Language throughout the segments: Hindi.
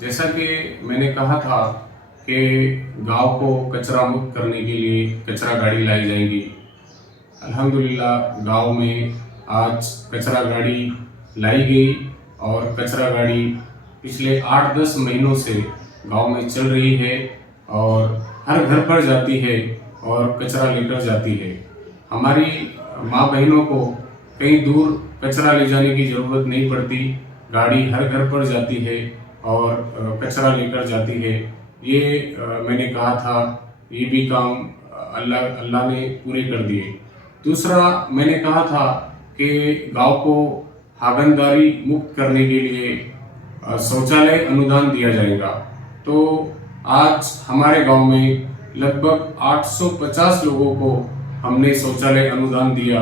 जैसा कि मैंने कहा था कि गांव को कचरा मुक्त करने के लिए कचरा गाड़ी लाई जाएगी। अल्हम्दुलिल्लाह गांव में आज कचरा गाड़ी लाई गई और कचरा गाड़ी पिछले 8-10 महीनों से गांव में चल रही है और हर घर पर जाती है और कचरा लेकर जाती है। हमारी माँ बहनों को कहीं दूर कचरा ले जाने की ज़रूरत नहीं पड़ती, गाड़ी हर घर पर जाती है और कचरा लेकर जाती है। ये मैंने कहा था, ये भी काम अल्लाह अल्लाह ने पूरे कर दिए। दूसरा मैंने कहा था कि गांव को हागनदारी मुक्त करने के लिए शौचालय अनुदान दिया जाएगा। तो आज हमारे गांव में लगभग 850 लोगों को हमने शौचालय अनुदान दिया,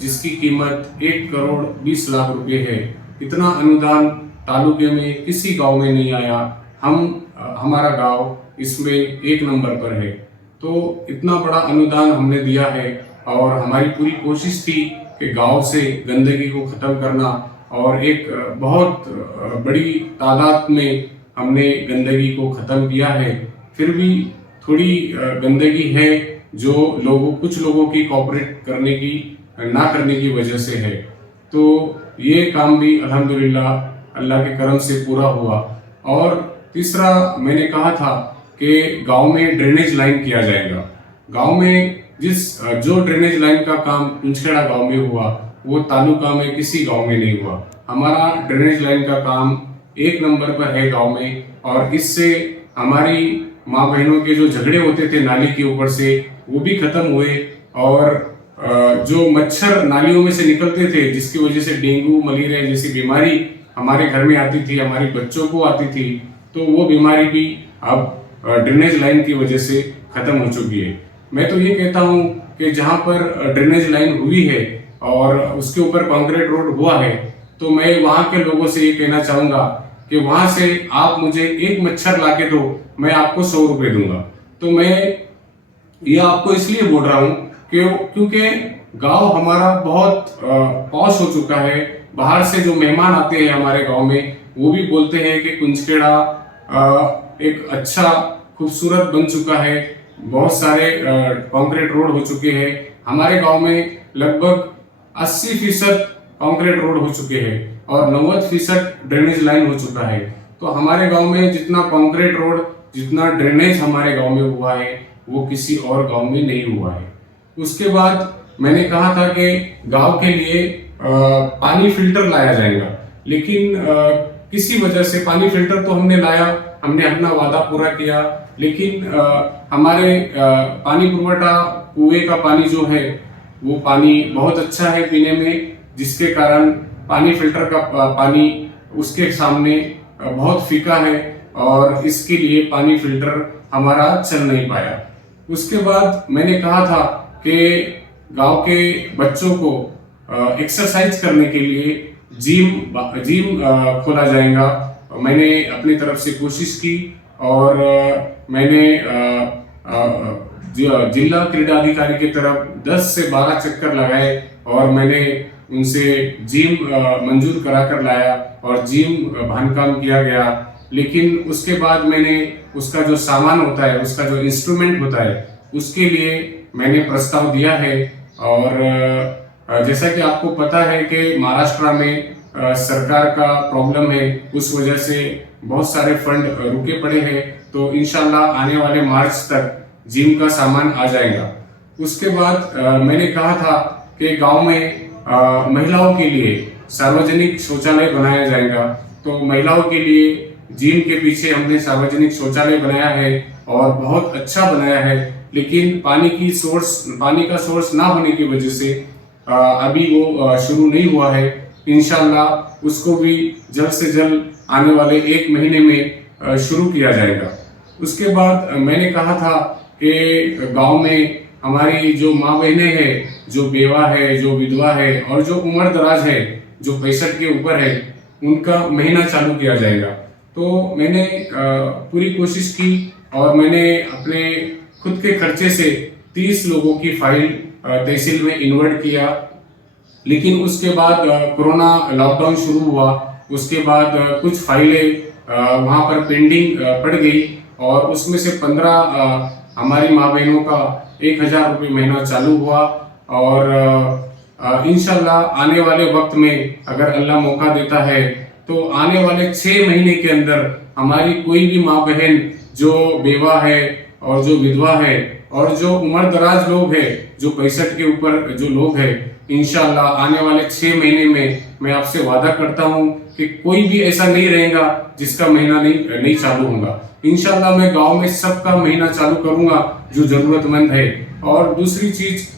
जिसकी कीमत 1,20,00,000 रुपये है। इतना अनुदान तालुके में किसी गांव में नहीं आया। हमारा गांव इसमें 1 नंबर पर है। तो इतना बड़ा अनुदान हमने दिया है और हमारी पूरी कोशिश थी कि गांव से गंदगी को ख़त्म करना, और एक बहुत बड़ी तादाद में हमने गंदगी को ख़त्म किया है। फिर भी थोड़ी गंदगी है जो कुछ लोगों की कोऑपरेट करने की ना करने की वजह से है। तो ये काम भी अल्हम्दुलिल्लाह अल्लाह के करम से पूरा हुआ। और तीसरा मैंने कहा था कि गांव में ड्रेनेज लाइन किया जाएगा। गांव में जो ड्रेनेज लाइन का काम पिंचखेड़ा गांव में हुआ, वो तालुका में किसी गांव में नहीं हुआ। हमारा ड्रेनेज लाइन का काम 1 नंबर पर है गांव में, और इससे हमारी माँ बहनों के जो झगड़े होते थे नाली के ऊपर से, वो भी खत्म हुए। और जो मच्छर नालियों में से निकलते थे, जिसकी वजह से डेंगू मलेरिया जैसी बीमारी हमारे घर में आती थी, हमारे बच्चों को आती थी, तो वो बीमारी भी अब ड्रेनेज लाइन की वजह से खत्म हो चुकी है। मैं तो ये कहता हूँ कि जहाँ पर ड्रेनेज लाइन हुई है और उसके ऊपर कंक्रीट रोड हुआ है, तो मैं वहाँ के लोगों से ये कहना चाहूँगा कि वहाँ से आप मुझे एक मच्छर ला के दो, मैं आपको 100 रुपये दूंगा। तो मैं ये आपको इसलिए बोल रहा हूँ क्योंकि गांव हमारा बहुत पॉश हो चुका है। बाहर से जो मेहमान आते हैं हमारे गांव में, वो भी बोलते हैं कि कुंजखेड़ा एक अच्छा खूबसूरत बन चुका है। बहुत सारे कंक्रीट रोड हो चुके हैं। हमारे गांव में लगभग 80% कंक्रीट रोड हो चुके हैं और 90% ड्रेनेज लाइन हो चुका है। तो हमारे गांव में जितना कंक्रीट रोड, जितना ड्रेनेज हमारे गांव में हुआ है, वो किसी और गांव में नहीं हुआ है। उसके बाद मैंने कहा था कि गांव के लिए पानी फिल्टर लाया जाएगा, लेकिन किसी वजह से पानी फिल्टर तो हमने लाया, हमने अपना वादा पूरा किया, लेकिन हमारे पानी पुरवठा कुएं का पानी जो है, वो पानी बहुत अच्छा है पीने में, जिसके कारण पानी फिल्टर का पानी उसके सामने बहुत फीका है और इसके लिए पानी फिल्टर हमारा चल नहीं पाया। उसके बाद मैंने कहा था कि गांव के बच्चों को एक्सरसाइज करने के लिए जिम खोला जाएगा। मैंने अपनी तरफ से कोशिश की और मैंने जिला क्रीड़ा अधिकारी की तरफ 10 से 12 चक्कर लगाए और मैंने उनसे जिम मंजूर करा कर लाया और जिम बांधकाम किया गया। लेकिन उसके बाद मैंने उसका जो सामान होता है, उसका जो इंस्ट्रूमेंट होता है, उसके लिए मैंने प्रस्ताव दिया है। और जैसा कि आपको पता है कि महाराष्ट्र में सरकार का प्रॉब्लम है, उस वजह से बहुत सारे फंड रुके पड़े हैं। तो इंशाल्लाह आने वाले मार्च तक जिम का सामान आ जाएगा। उसके बाद मैंने कहा था कि गांव में महिलाओं के लिए सार्वजनिक शौचालय बनाया जाएगा। तो महिलाओं के लिए जिम के पीछे हमने सार्वजनिक शौचालय बनाया है और बहुत अच्छा बनाया है, लेकिन पानी का सोर्स ना होने की वजह से अभी वो शुरू नहीं हुआ है। इंशाल्लाह उसको भी जल्द से जल्द आने वाले 1 महीने में शुरू किया जाएगा। उसके बाद मैंने कहा था कि गांव में हमारी जो माँ बहनें हैं, जो बेवा है, जो विधवा है और जो उम्र दराज है, जो 65 के ऊपर है, उनका महीना चालू किया जाएगा। तो मैंने पूरी कोशिश की और मैंने अपने खुद के खर्चे से 30 लोगों की फाइल तहसील में इन्वर्ट किया। लेकिन उसके बाद कोरोना लॉकडाउन शुरू हुआ, उसके बाद कुछ फाइलें वहाँ पर पेंडिंग पड़ गई और उसमें से 15 हमारी माँ बहनों का 1000 रुपये महीना चालू हुआ। और इंशाल्लाह आने वाले वक्त में अगर अल्लाह मौका देता है तो आने वाले 6 महीने के अंदर हमारी कोई भी माँ बहन जो बेवा है और जो विधवा है और जो उम्र दराज लोग हैं, जो 65 के ऊपर जो लोग हैं, इंशाल्लाह आने वाले 6 महीने में मैं आपसे वादा करता हूं कि कोई भी ऐसा नहीं रहेगा जिसका महीना नहीं चालू होगा। इंशाल्लाह मैं गांव में सबका महीना चालू करूंगा जो जरूरतमंद है। और दूसरी चीज,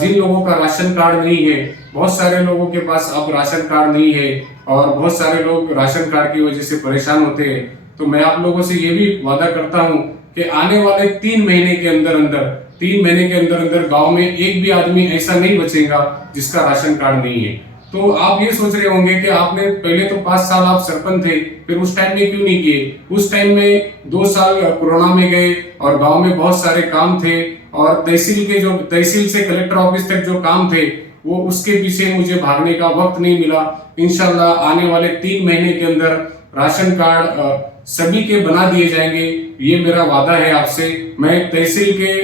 जिन लोगों का राशन कार्ड नहीं है, बहुत सारे लोगों के पास अब राशन कार्ड नहीं है और बहुत सारे लोग राशन कार्ड की वजह से परेशान होते हैं, तो मैं आप लोगों से ये भी वादा करता हूँ कि आने वाले 3 महीने के अंदर गांव में एक भी आदमी ऐसा नहीं बचेगा जिसका राशन कार्ड नहीं है। तो आप ये सोच रहे होंगे कि आपने पहले तो 5 साल आप सरपंच थे, फिर उस टाइम में क्यों नहीं किए? उस टाइम में 2 साल कोरोना में गए और गांव में बहुत सारे काम थे और तहसील से कलेक्टर ऑफिस तक जो काम थे वो उसके पीछे मुझे भागने का वक्त नहीं मिला। इंशाल्लाह आने वाले 3 महीने के अंदर राशन कार्ड सभी के बना दिए जाएंगे, ये मेरा वादा है आपसे। मैं तहसील के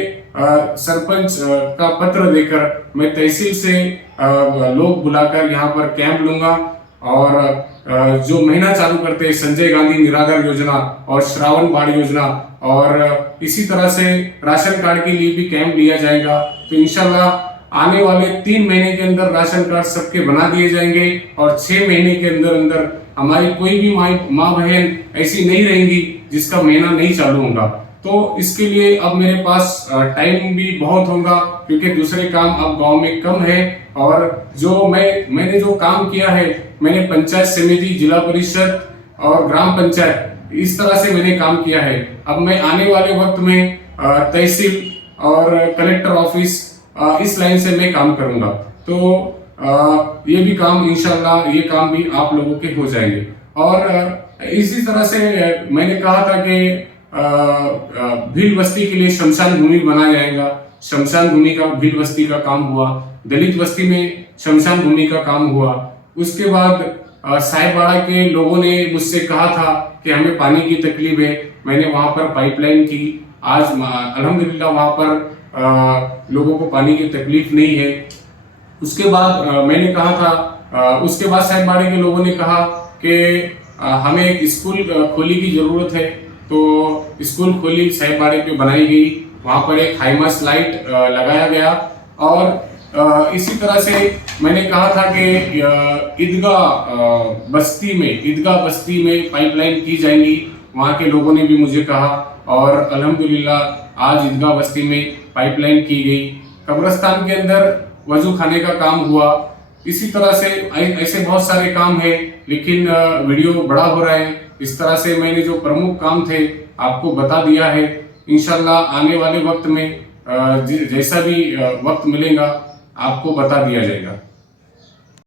सरपंच का पत्र देकर मैं तहसील से लोग बुलाकर यहाँ पर कैंप लूंगा और जो महीना चालू करते हैं संजय गांधी निराधार योजना और श्रावण बाढ़ योजना, और इसी तरह से राशन कार्ड के लिए भी कैंप लिया जाएगा। तो इंशाल्लाह आने वाले 3 महीने के अंदर राशन कार्ड सबके बना दिए जाएंगे और 6 महीने के अंदर हमारी कोई भी माँ बहन ऐसी नहीं रहेंगी जिसका महीना नहीं चालू होगा। तो इसके लिए अब मेरे पास टाइम भी बहुत होगा क्योंकि दूसरे काम अब गांव में कम है। और जो मैंने जो काम किया है, मैंने पंचायत समिति, जिला परिषद और ग्राम पंचायत इस तरह से मैंने काम किया है। अब मैं आने वाले वक्त में तहसील और कलेक्टर ऑफिस इस लाइन से मैं काम करूंगा। तो ये भी काम इंशाल्लाह ये काम भी आप लोगों के हो जाएंगे। और इसी तरह से मैंने कहा था कि भील बस्ती के लिए शमशान भूमि बनाया जाएगा। शमशान भूमि का भील बस्ती का काम हुआ, दलित बस्ती में शमशान भूमि का काम हुआ। उसके बाद साहिबाड़ा के लोगों ने मुझसे कहा था कि हमें पानी की तकलीफ है, मैंने वहां पर पाइपलाइन की। आज अल्हम्दुलिल्लाह वहां पर लोगों को पानी की तकलीफ नहीं है। उसके बाद मैंने कहा था, उसके बाद साहिबाड़े के लोगों ने कहा कि हमें एक स्कूल खोली की जरूरत है। तो स्कूल खोली साहिबाड़े पे बनाई गई, वहाँ पर एक हाईमास लाइट लगाया गया। और इसी तरह से मैंने कहा था कि ईदगाह बस्ती में पाइपलाइन की जाएंगी, वहाँ के लोगों ने भी मुझे कहा और अल्हम्दुलिल्लाह आज ईदगाह बस्ती में पाइपलाइन की गई। कब्रिस्तान के अंदर वजू खाने का काम हुआ। इसी तरह से ऐसे बहुत सारे काम है, लेकिन वीडियो बड़ा हो रहा है। इस तरह से मैंने जो प्रमुख काम थे आपको बता दिया है। इंशाल्लाह आने वाले वक्त में जैसा भी वक्त मिलेगा आपको बता दिया जाएगा।